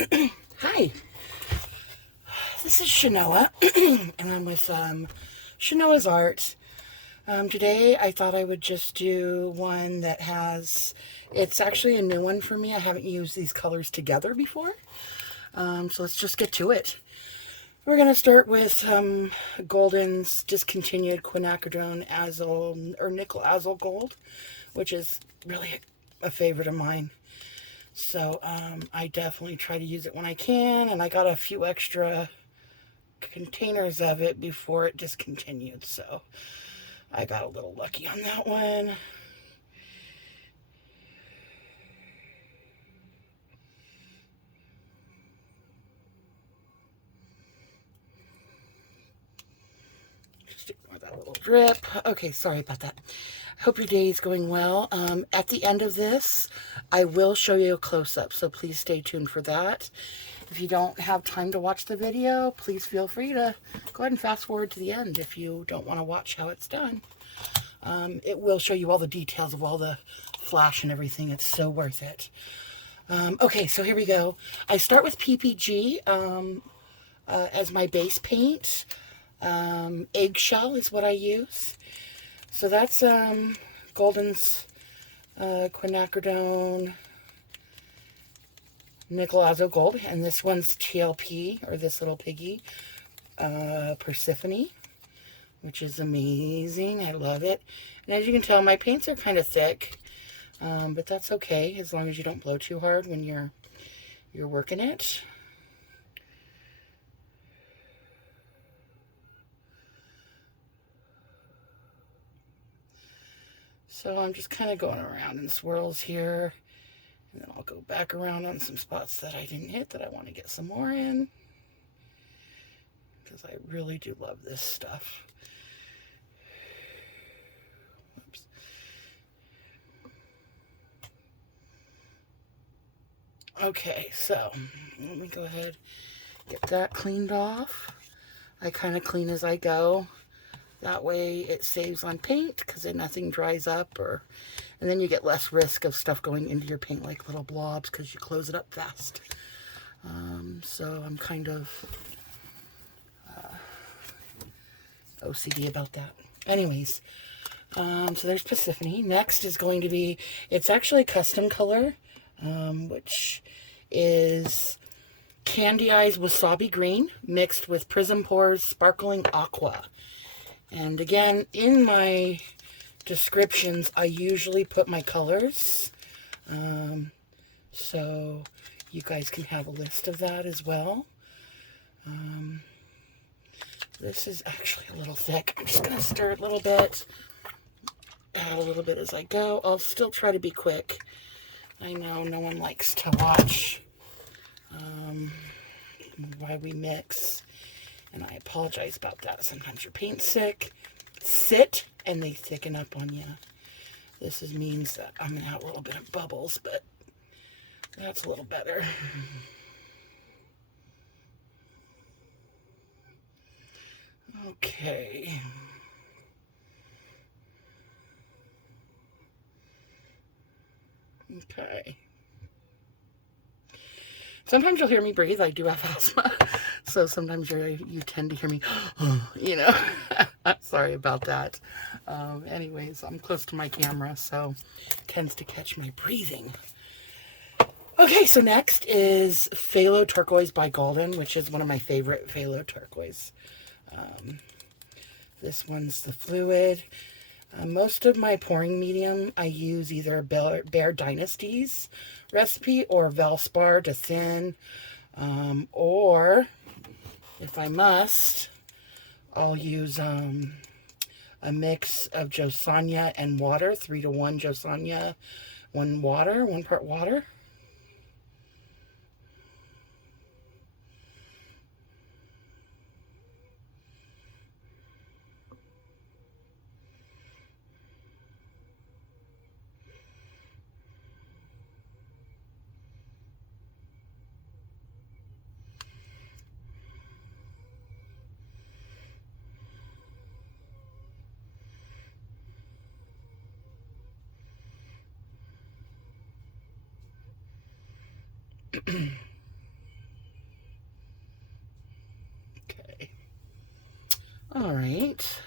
Hi, this is Shanoa, and I'm with Shanoa's Art. Today I thought I would just do one that has, it's actually a new one for me. I haven't used these colors together before, so let's just get to it. We're going to start with Golden's discontinued quinacridone azul, or nickel azul gold, which is really a favorite of mine. So I definitely try to use it when I can, and I got a few extra containers of it before it discontinued, so I got a little lucky on that one. Just ignore that little drip. Okay, sorry about that. Hope your day is going well. At the end of this, I will show you a close-up, so please stay tuned for that. If you don't have time to watch the video, please feel free to go ahead and fast forward to the end if you don't want to watch how it's done. It will show you all the details of all the flash and everything. It's so worth it. Okay, so here we go. I start with PPG as my base paint. Eggshell is what I use. So that's Golden's quinacridone nickel azul gold, and this one's TLP, or this little piggy, Persephone, which is amazing. I love it. And as you can tell, my paints are kind of thick, but that's okay as long as you don't blow too hard when you're working it. So I'm just kind of going around in swirls here, and then I'll go back around on some spots that I didn't hit that I want to get some more in, because I really do love this stuff. Oops. Okay, so let me go ahead, get that cleaned off. I kind of clean as I go. That way it saves on paint because then nothing dries up, and then you get less risk of stuff going into your paint like little blobs because you close it up fast. So I'm kind of OCD about that. Anyways, so there's Persephone. Next is going to be, it's actually a custom color, which is Candy Eyes Wasabi Green mixed with Prism Pores Sparkling Aqua. And again, in my descriptions, I usually put my colors, so you guys can have a list of that as well. This is actually a little thick. I'm just going to stir it a little bit, add a little bit as I go. I'll still try to be quick. I know no one likes to watch while we mix, and I apologize about that. Sometimes your paint's sit and they thicken up on you. This means that I'm going to have a little bit of bubbles, but that's a little better. Okay. Okay. Sometimes you'll hear me breathe. I do have asthma, so sometimes you tend to hear me, you know. Sorry about that. Anyways, I'm close to my camera, so it tends to catch my breathing. Okay, so next is Phthalo Turquoise by Golden, which is one of my favorite Phthalo Turquoise. This one's the fluid. Most of my pouring medium, I use either Behr Dynasty's recipe or Valspar to thin, or if I must, I'll use a mix of Josonja and water, 3-to-1 Josonja, 1 part water. right.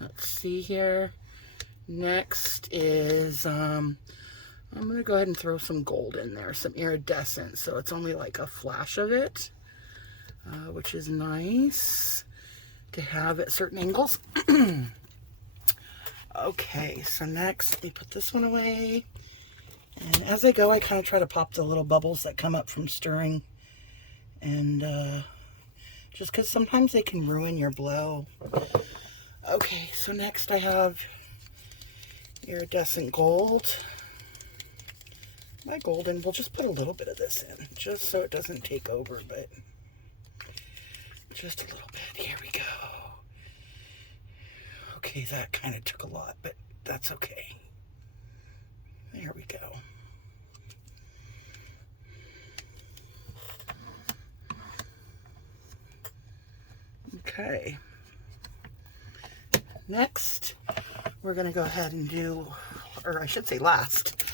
Let's see here. Next is, I'm going to go ahead and throw some gold in there, some iridescent. So it's only like a flash of it, which is nice to have at certain angles. Okay, so next, let me put this one away. And as I go, I kind of try to pop the little bubbles that come up from stirring. And just because sometimes they can ruin your blow. Okay, so next I have iridescent gold. My golden, we'll just put a little bit of this in, just so it doesn't take over, but just a little bit. Here we go. Okay, that kind of took a lot, but that's okay. There we go. Okay. Next, we're going to go ahead and do, or I should say last,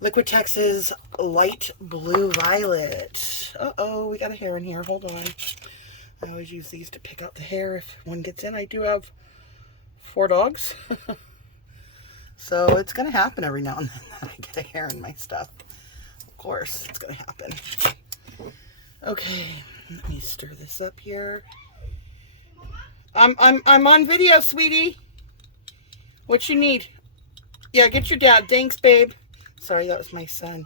Liquitex's light blue violet. Uh-oh, we got a hair in here. Hold on. I always use these to pick out the hair if one gets in. I do have 4 dogs. So it's going to happen every now and then that I get a hair in my stuff. Of course, it's going to happen. Okay, let me stir this up here. I'm on video, sweetie. What you need? Yeah, get your dad. Thanks, babe. Sorry, that was my son.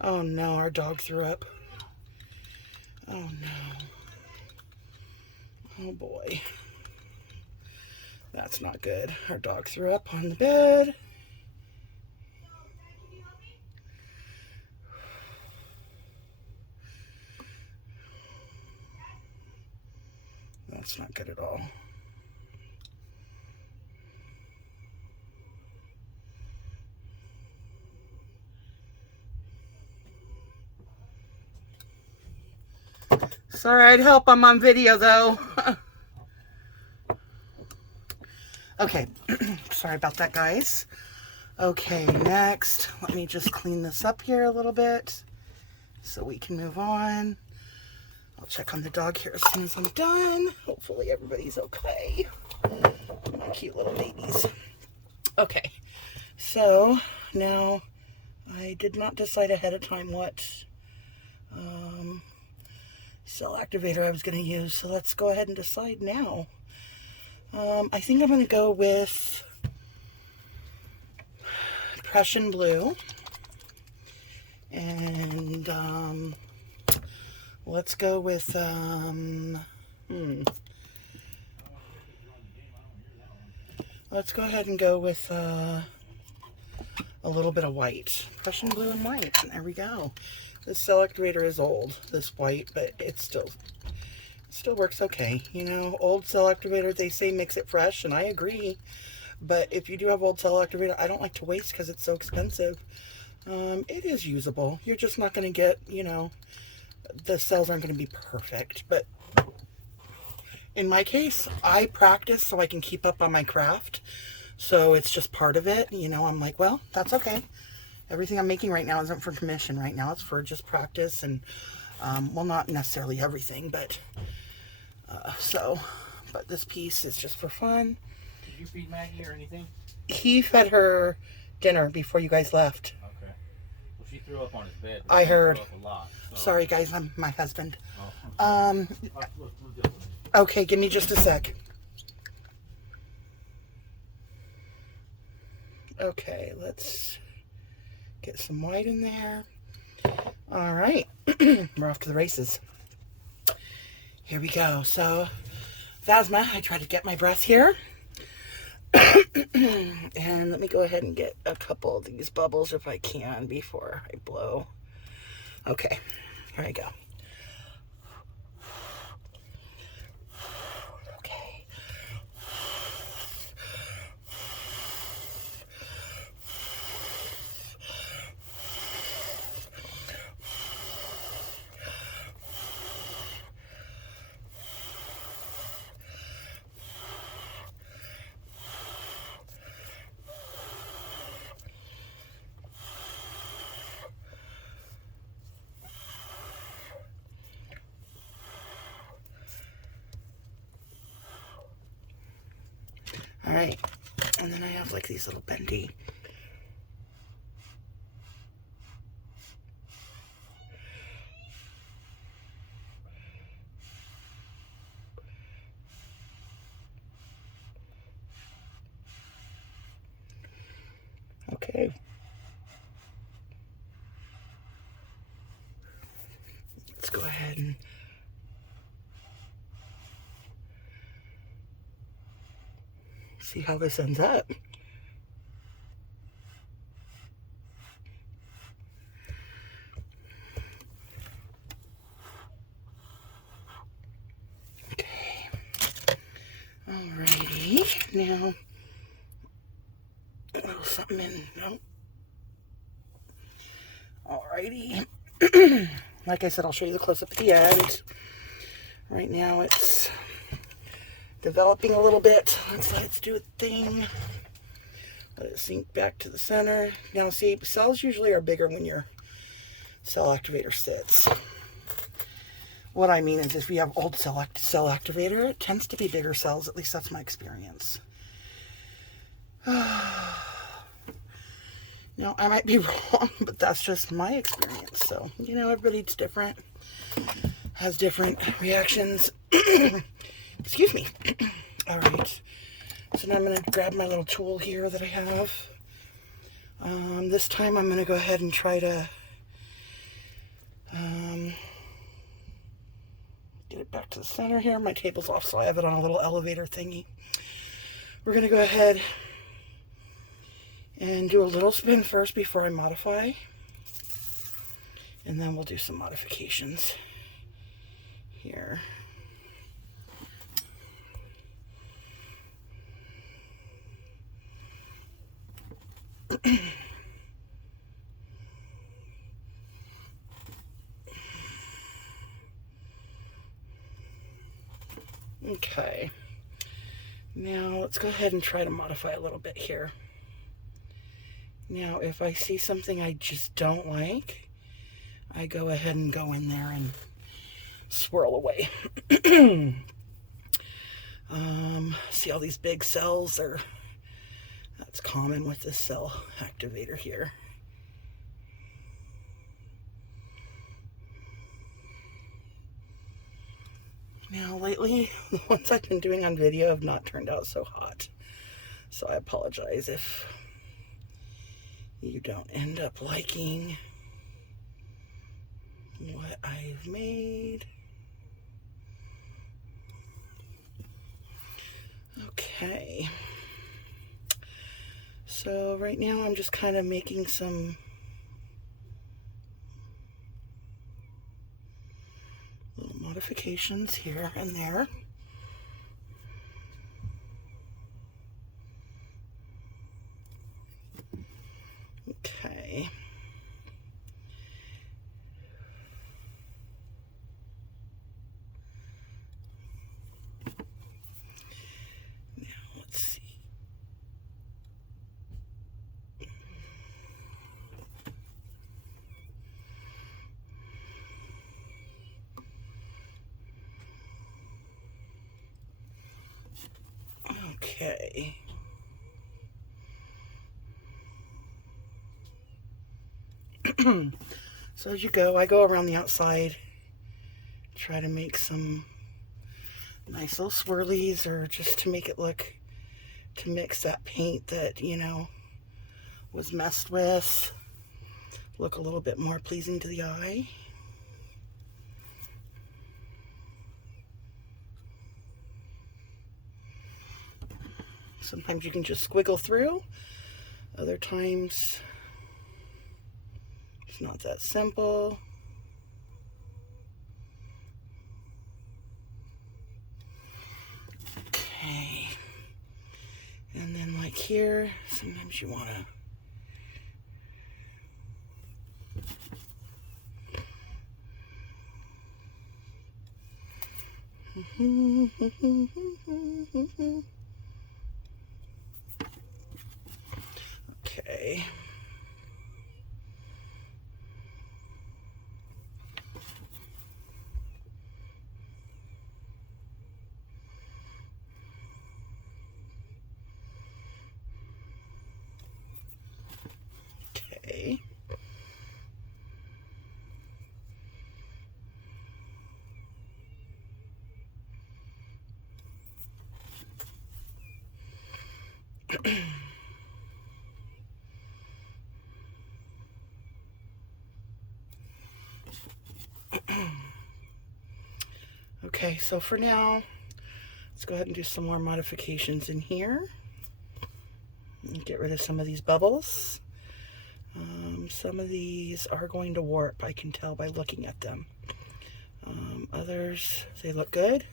Oh no, our dog threw up. Oh no. Oh boy. That's not good. Our dog threw up on the bed. That's not good at all. Sorry, I'd help. I'm on video though. Okay, sorry about that, guys. Okay, next, let me just clean this up here a little bit so we can move on. I'll check on the dog here as soon as I'm done. Hopefully everybody's okay. My cute little babies. Okay, so now I did not decide ahead of time what cell activator I was going to use, so let's go ahead and decide now. I think I'm going to go with Prussian blue, and let's go with let's go ahead and go with a little bit of white. Prussian blue and white. There we go. This cell activator is old, this white, but it still works okay. You know, old cell activator, they say mix it fresh, and I agree. But if you do have old cell activator, I don't like to waste because it's so expensive. It is usable. You're just not going to get, you know, the cells aren't going to be perfect. But in my case, I practice so I can keep up on my craft. So it's just part of it. You know, I'm like, well, that's okay. Everything I'm making right now isn't for commission. Right now it's for just practice and, well, not necessarily everything, but, but this piece is just for fun. Did you feed Maggie or anything? He fed her dinner before you guys left. Okay. Well, she threw up on his bed. I heard. Threw up a lot, so. Sorry, guys. I'm my husband. Oh, Okay, give me just a sec. Okay, let's get some white in there. All right. We're off to the races. Here we go. So, Phasma, I try to get my breath here. And let me go ahead and get a couple of these bubbles if I can before I blow. Okay, here I go. Okay. Alright, and then I have like these little bendy. Okay. Let's go ahead and see how this ends up. Okay. Alrighty. Now, a little something in. No. Alrighty. Like I said, I'll show you the close-up at the end. Right now it's developing a little bit. Let's let it do a thing. Let it sink back to the center. Now see, cells usually are bigger when your cell activator sits. What I mean is if you have old cell activator, it tends to be bigger cells. At least that's my experience. Now, I might be wrong, but that's just my experience. So, you know, everybody's different. Has different reactions. Excuse me. All right. So now I'm going to grab my little tool here that I have. This time I'm going to go ahead and try to get it back to the center here. My table's off, so I have it on a little elevator thingy. We're going to go ahead and do a little spin first before I modify. And then we'll do some modifications here. Okay. Now let's go ahead and try to modify a little bit here. Now, if I see something I just don't like, I go ahead and go in there and swirl away. See all these big cells? That's common with this cell activator here. Now, lately, the ones I've been doing on video have not turned out so hot. So I apologize if you don't end up liking what I've made. Okay. So right now I'm just kind of making some little modifications here and there. Okay. Now let's see. Okay. So as you go, I go around the outside, try to make some nice little swirlies, or just to make it look, to mix that paint that, you know, was messed with, look a little bit more pleasing to the eye. Sometimes you can just squiggle through, other times it's not that simple. Okay. And then like here, sometimes you want to okay. Okay, so for now, let's go ahead and do some more modifications in here. And get rid of some of these bubbles. Some of these are going to warp, I can tell by looking at them. Others, they look good.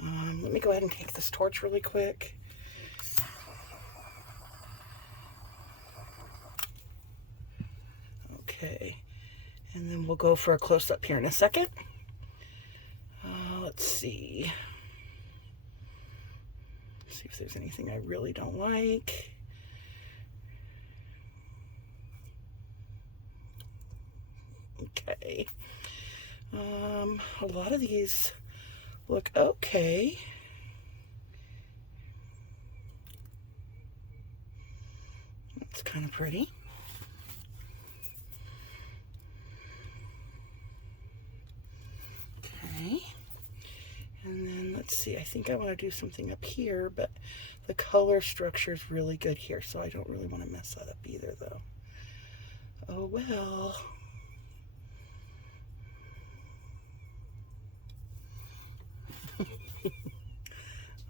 Let me go ahead and take this torch really quick. Okay, and then we'll go for a close-up here in a second. Let's see. See if there's anything I really don't like. Okay. A lot of these look okay. That's kind of pretty. Okay. And then let's see, I think I want to do something up here, but the color structure is really good here, so I don't really want to mess that up either, though. Oh well.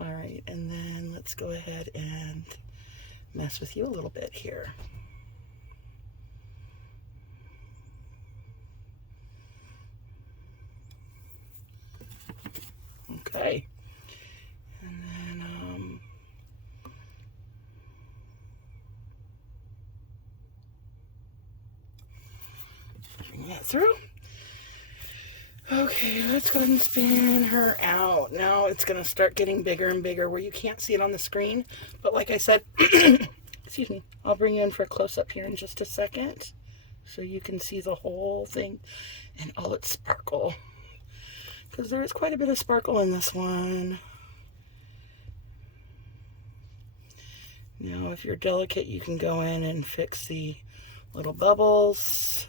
All right, and then let's go ahead and mess with you a little bit here. Okay. And then, bring that through. Okay, let's go ahead and spin her out. Now it's going to start getting bigger and bigger where you can't see it on the screen. But like I said, excuse me, I'll bring you in for a close-up here in just a second so you can see the whole thing and all its sparkle. Because there is quite a bit of sparkle in this one. Now, if you're delicate, you can go in and fix the little bubbles.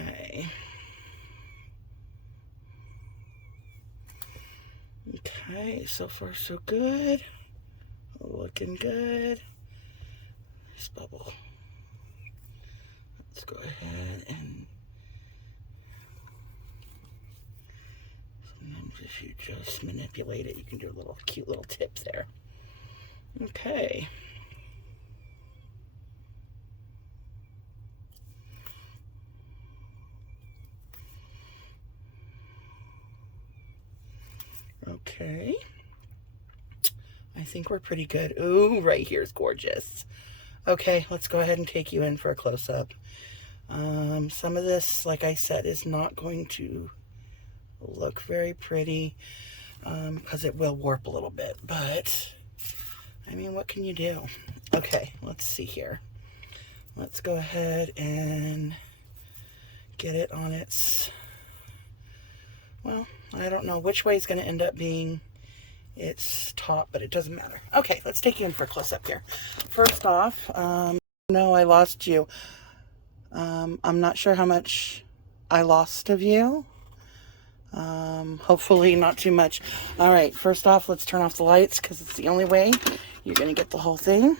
Okay. Okay, so far so good. Looking good. This bubble. Let's go ahead and sometimes if you just manipulate it, you can do a little cute little tip there. Okay. Okay. I think we're pretty good. Ooh, right here is gorgeous. Okay, let's go ahead and take you in for a close-up. Some of this, like I said, is not going to look very pretty because it will warp a little bit, but I mean, what can you do? Okay, let's see here. Let's go ahead and get it on its, well, I don't know which way is going to end up being its top, but it doesn't matter. Okay, let's take you in for a close-up here. First off, no, I lost you. I'm not sure how much I lost of you. Hopefully not too much. All right, first off, let's turn off the lights because it's the only way you're going to get the whole thing.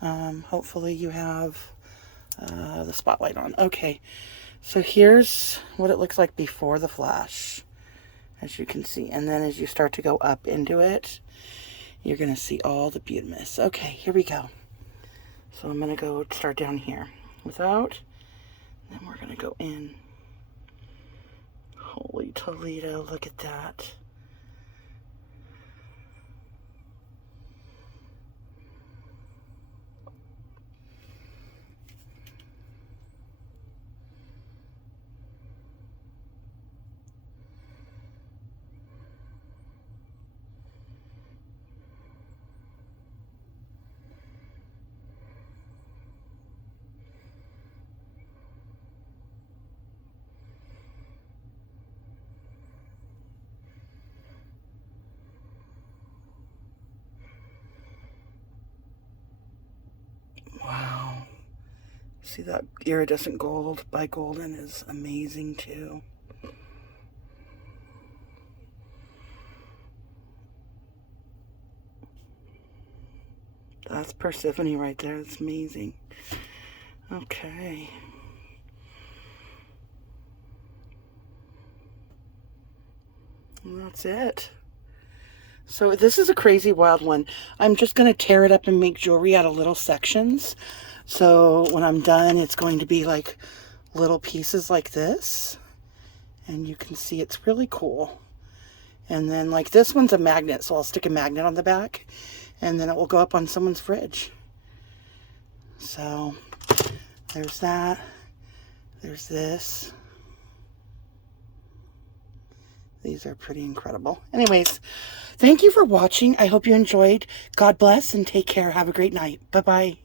Hopefully you have the spotlight on. Okay, so here's what it looks like before the flash, as you can see. And then as you start to go up into it, you're going to see all the beautiness. Okay, here we go. So I'm going to go start down here without, then we're going to go in. Holy Toledo, look at that. Wow. See that iridescent gold by Golden is amazing too. That's Persephone right there. That's amazing. Okay. And that's it. So this is a crazy wild one. I'm just going to tear it up and make jewelry out of little sections. So when I'm done, it's going to be like little pieces like this. And you can see it's really cool. And then like this one's a magnet, so I'll stick a magnet on the back. And then it will go up on someone's fridge. So there's that. There's this. These are pretty incredible. Anyways, thank you for watching. I hope you enjoyed. God bless and take care. Have a great night. Bye-bye.